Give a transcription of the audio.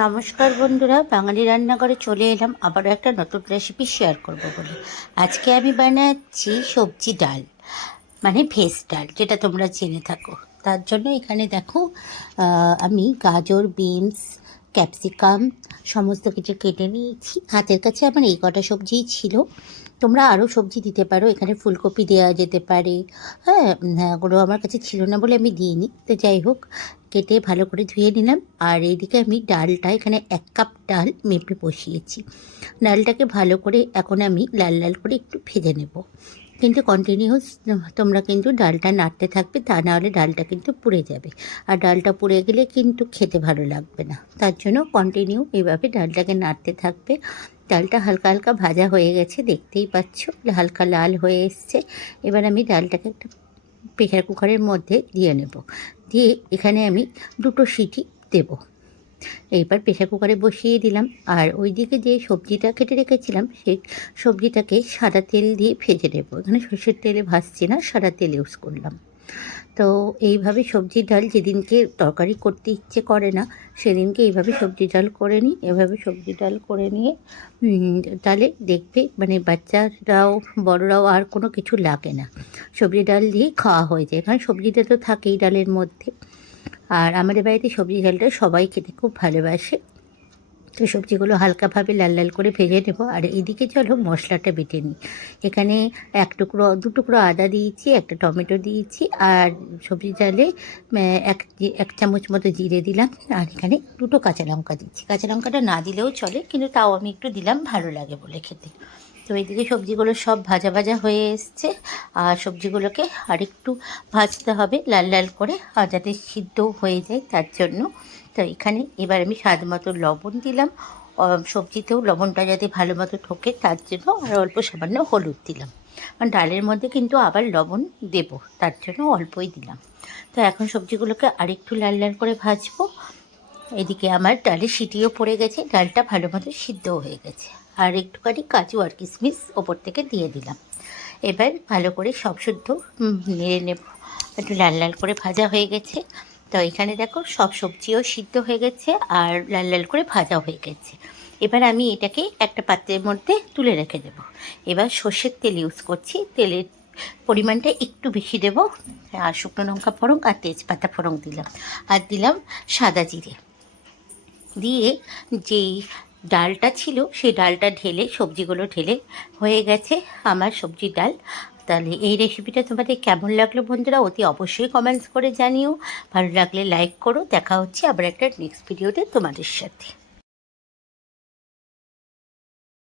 নমস্কার বন্ধুরা, বাঙালি রান্নাঘরে চলে এলাম আবারও একটা নতুন রেসিপি শেয়ার করব বলে। আজকে আমি বানাচ্ছি সবজি ডাল, মানে ভেজ ডাল, যেটা তোমরা জেনে থাকো। তার জন্য এখানে দেখো, আমি গাজর, বিনস, ক্যাপসিকাম সমস্ত কিছু কেটে নিয়েছি। হাতের কাছে আমার এই কটা সবজিই ছিল। তোমরা আরও সবজি দিতে পারো, এখানে ফুলকপি দেওয়া যেতে পারে। হ্যাঁ, ওগুলো আমার কাছে ছিল না বলে আমি দিইনি। তো যাই হোক, কেটে ভালো করে ধুয়ে নিলাম। আর এইদিকে আমি ডালটা, এখানে 1 কাপ ডাল মেপে বসিয়েছি। ডালটাকে ভালো করে এখন আমি লাল লাল করে একটু ভেজে নেব। কিন্তু কন্টিনিউস তোমরা কিন্তু ডালটা নাড়তে থাকবে, তা নাহলে ডালটা কিন্তু পুড়ে যাবে। আর ডালটা পুড়ে গেলে কিন্তু খেতে ভালো লাগবে না। তার জন্য কন্টিনিউ এইভাবে ডালটাকে নাড়তে থাকবে। ডালটা হালকা হালকা ভাজা হয়ে গেছে, দেখতেই পাচ্ছ হালকা লাল হয়ে এসছে। এবার আমি ডালটাকে একটা প্রেশার কুকারের মধ্যে দিয়ে নেব। দিয়ে এখানে আমি 2টো সিটি দেব। এইবার প্রেশার কুকারে বসিয়ে দিলাম। আর ওইদিকে যে সবজিটা কেটে রেখেছিলাম, সেই সবজিটাকে সাদা তেল দিয়ে ভেজে নেব। এখানে সর্ষের তেলে ভাজছি না, সাদা তেল ইউজ করলাম। তো এইভাবে সবজির ডাল যেদিনকে তরকারি করতে ইচ্ছে করে না, সেদিনকে এইভাবে সবজি ডাল করে নিই। এভাবে সবজি ডাল করে নিয়ে তাহলে দেখবে মানে বাচ্চারাও বড়রাও আর কোনো কিছু লাগে না, সবজি ডাল দিয়েই খাওয়া হয়ে যায়। কারণ সবজিটা তো থাকেই ডালের মধ্যে। আর আমাদের বাড়িতে সবজি ডালটা সবাই খেতে খুব ভালোবাসে। তো সবজিগুলো হালকাভাবে লাল লাল করে ভেজে নেব। আর এদিকে চলো মশলাটা বেটে নিই। এখানে 2 টুকরো আদা দিয়েছি, একটা টমেটো দিয়েছি, আর সবজি ডালে এক চামচ মতো জিরে দিলাম। আর এখানে 2টো কাঁচা লঙ্কা দিচ্ছি। কাঁচা লঙ্কাটা না দিলেও চলে, কিন্তু তাও আমি একটু দিলাম, ভালো লাগে বলে খেতে। তো এইদিকে সবজিগুলো সব ভাজা ভাজা হয়ে এসছে। আর সবজিগুলোকে আরেকটু ভাজতে হবে লাল লাল করে, আর যাতে সিদ্ধও হয়ে যায় তার জন্য। তো এখানে এবার আমি স্বাদ মতো লবণ দিলাম। সবজিতেও লবণটা যাতে ভালো মতো ঢোকে তার জন্য, আর অল্প সামান্য হলুদ দিলাম। কারণ ডালের মধ্যে কিন্তু আবার লবণ দেব, তার জন্য অল্পই দিলাম। তো এখন সবজিগুলোকে আরেকটু লাল লাল করে ভাজবো। এদিকে আমার ডালের সিটিও পড়ে গেছে, ডালটা ভালো মতো সিদ্ধও হয়ে গেছে। আর একটুখানি কাজু আর কিশমিশ ওপর থেকে দিয়ে দিলাম। এবার ভালো করে সব শুদ্ধ নেড়ে নেব। একটু লাল লাল করে ভাজা হয়ে গেছে। তো এখানে দেখো সব সবজিও সিদ্ধ হয়ে গেছে আর লাল লাল করে ভাজা হয়ে গেছে। এবার আমি এটাকে একটা পাত্রের মধ্যে তুলে রেখে দেব। এবার সর্ষের তেল ইউজ করছি, তেলের পরিমাণটা একটু বেশি দেব। আর শুকনো লঙ্কা ফোড়ন আর তেজপাতা ফোড়ন দিলাম, আর দিলাম সাদা জিরে দিয়ে যেই ডালটা ছিল সেই ডালটা ঢেলে, সবজিগুলো ঢেলে হয়ে গেছে আমার সবজির ডাল। তাহলে এই রেসিপিটা তোমাদের কেমন লাগলো বন্ধুরা, অতি অবশ্যই কমেন্টস করে জানিও। ভালো লাগলে লাইক করো। দেখা হচ্ছে আবার একটা নেক্সট ভিডিওতে তোমাদের সাথে।